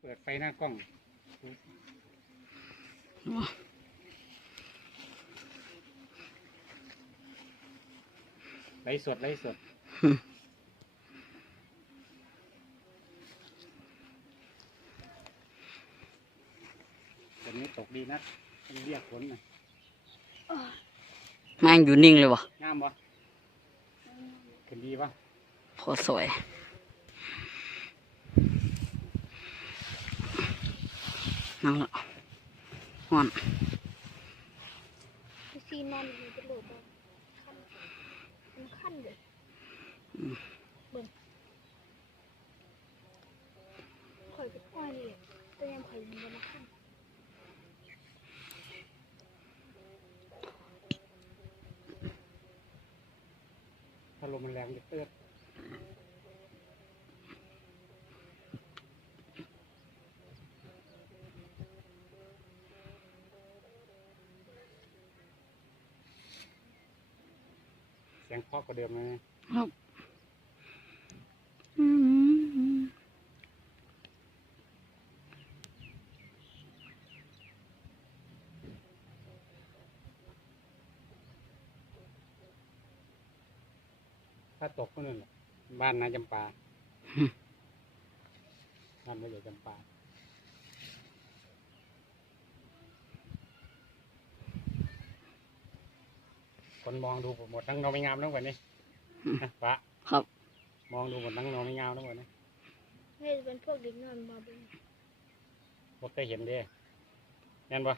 เปิดไฟหน้ากล้องไลฟ์สดไลฟ์สดฝนนี้ตกดีนักต้องเรียกฝนหน่อยแม่งอยู่นิ่งเลยวะงามบ่ขึ้นดีปะโคตรสวย นั่งละห่อนพี่ซีนอนอยู่กระโดดบ่ขั้นมันขั้นเลยเบิ่งข่อยก็อ้อยเลยแต่ยังข่อยมันบ่มาขั้นถ้าลมมันแรงจะเตือน สียงเพราะกว่าเดิมเลยอืมถ้าตกก็นั่นแหละบ้านนายจำปาบ้านนายจำปา คนมองดูหมดทั้งเงาไม่งามทั้งหมดนี่นะปะครับ มองดูหมดทั้งเงาไม่งามทั้งหมดนี่ให้เป็นพวกเด็กนอนมาเบิ่งบ่เคยเห็นเด้แน่นปะ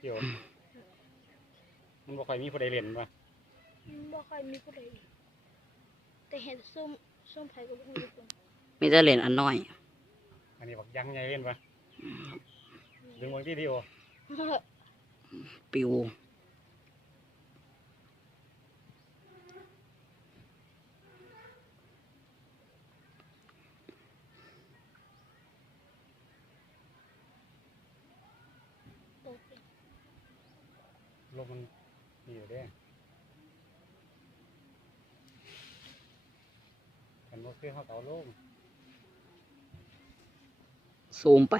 เดี๋ยวมันบ่ค่อยมีผู้ใดเล่นปะมันบ่ค่อยมีผู้ใดแต่เห็นซุ่มซุ่มไผก็บ่มีคนมีแต่เหรียญอันน้อย อันนี้บอกยังไงเล่นปะดึงบางที่ดีโอปิว ลยลมมันดีอยู่เด้กันบ่คือเขาเต่าลมซูมไป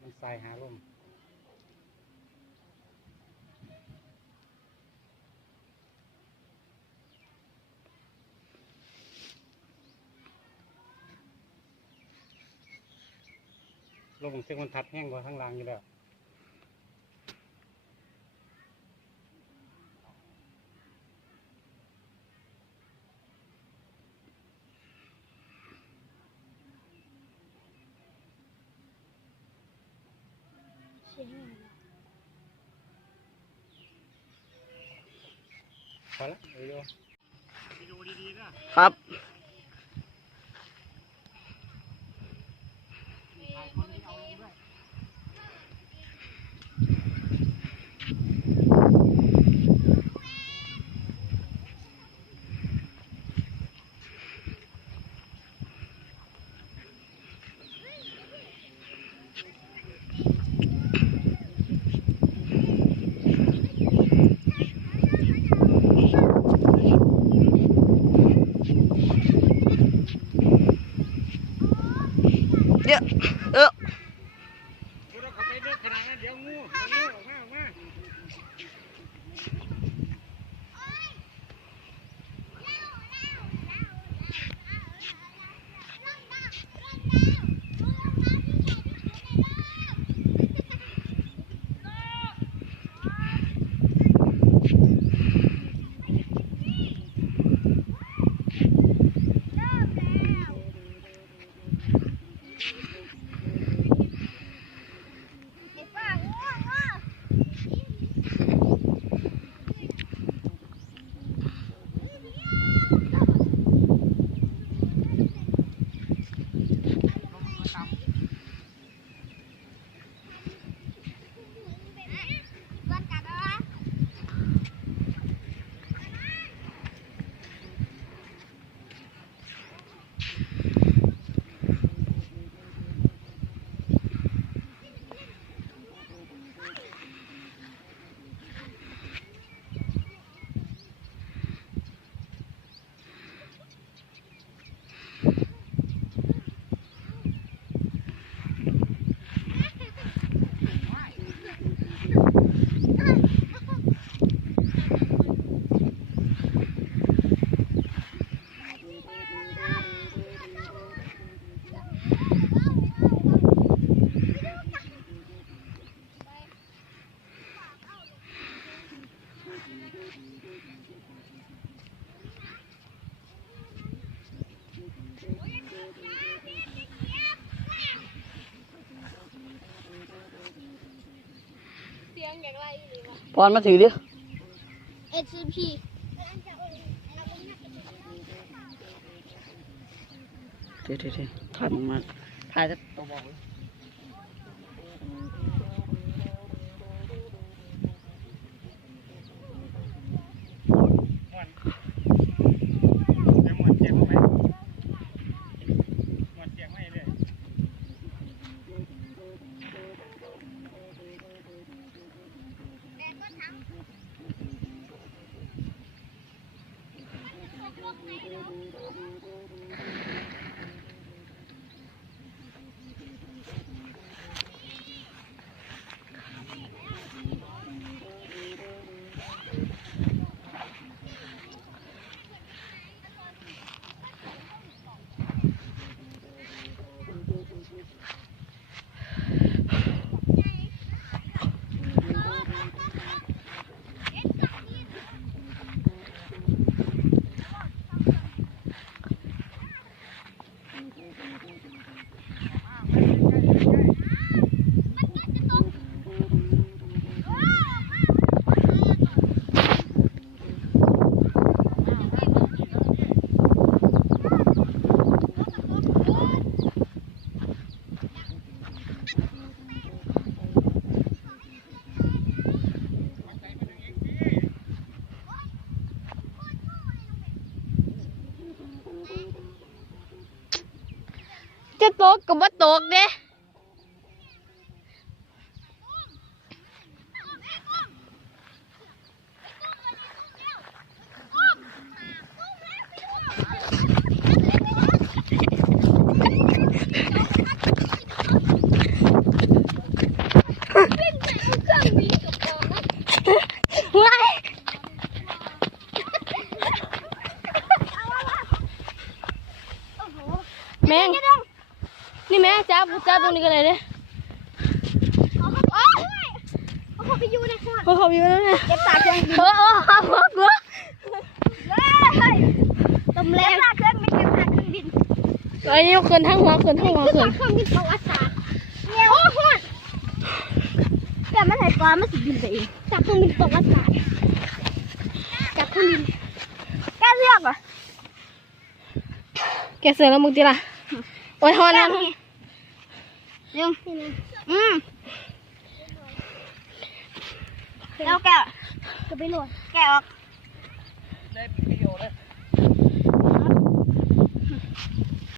มันทรายหาลมลมมันซึ่งมันทัดแห้งกว่าข้างล่างอยู่แล้ว เสียงอะไรวะ พอละเร็วๆไปดูดีๆนะครับ เดี๋ยวเออเราเข้าไปเลือกขนาดนั้นเดี๋ยวงูเดี๋ยวงูออกมาออกมา ไอ้ป้าง่วงอะ อย่างไรหรือว่าพรมาถือดิ SCP เดี๋ยวเดี๋ยวเดี๋ยวถ่ายมึงมาถ่ายจะตัวบอกเลย ม่วนเดี๋ยวม่วนเจียงไหมม่วนเจียงไหมเลย จะตกกับว่าตกเด้ว้ายแมง นี่แม่จับจับตรงนี้กันเลยเด้เขาไปอยู่ในขวดเขาเขาไปอยู่นั่นไงเก็บตาเครื่องบินโอ้โหหัวกูเลยตำแรงตาเครื่องบินเก็บตาเครื่องบินไอ้ยกขึ้นทั้งหัวขึ้นทั้งหัวขึ้นเครื่องบินประวัติศาสตร์เนี่ยโอ้โหแต่ไม่ใส่ปลาไม่สิบินไปเองจากเครื่องบินประวัติศาสตร์จากเครื่องบินแกเลือกเหรอแกเสือแล้วมึงจีละโอ้ยฮอนนะ ยังอืมแล้วแกะจะไปโหลดแกะออก ได้วิดีโอเลย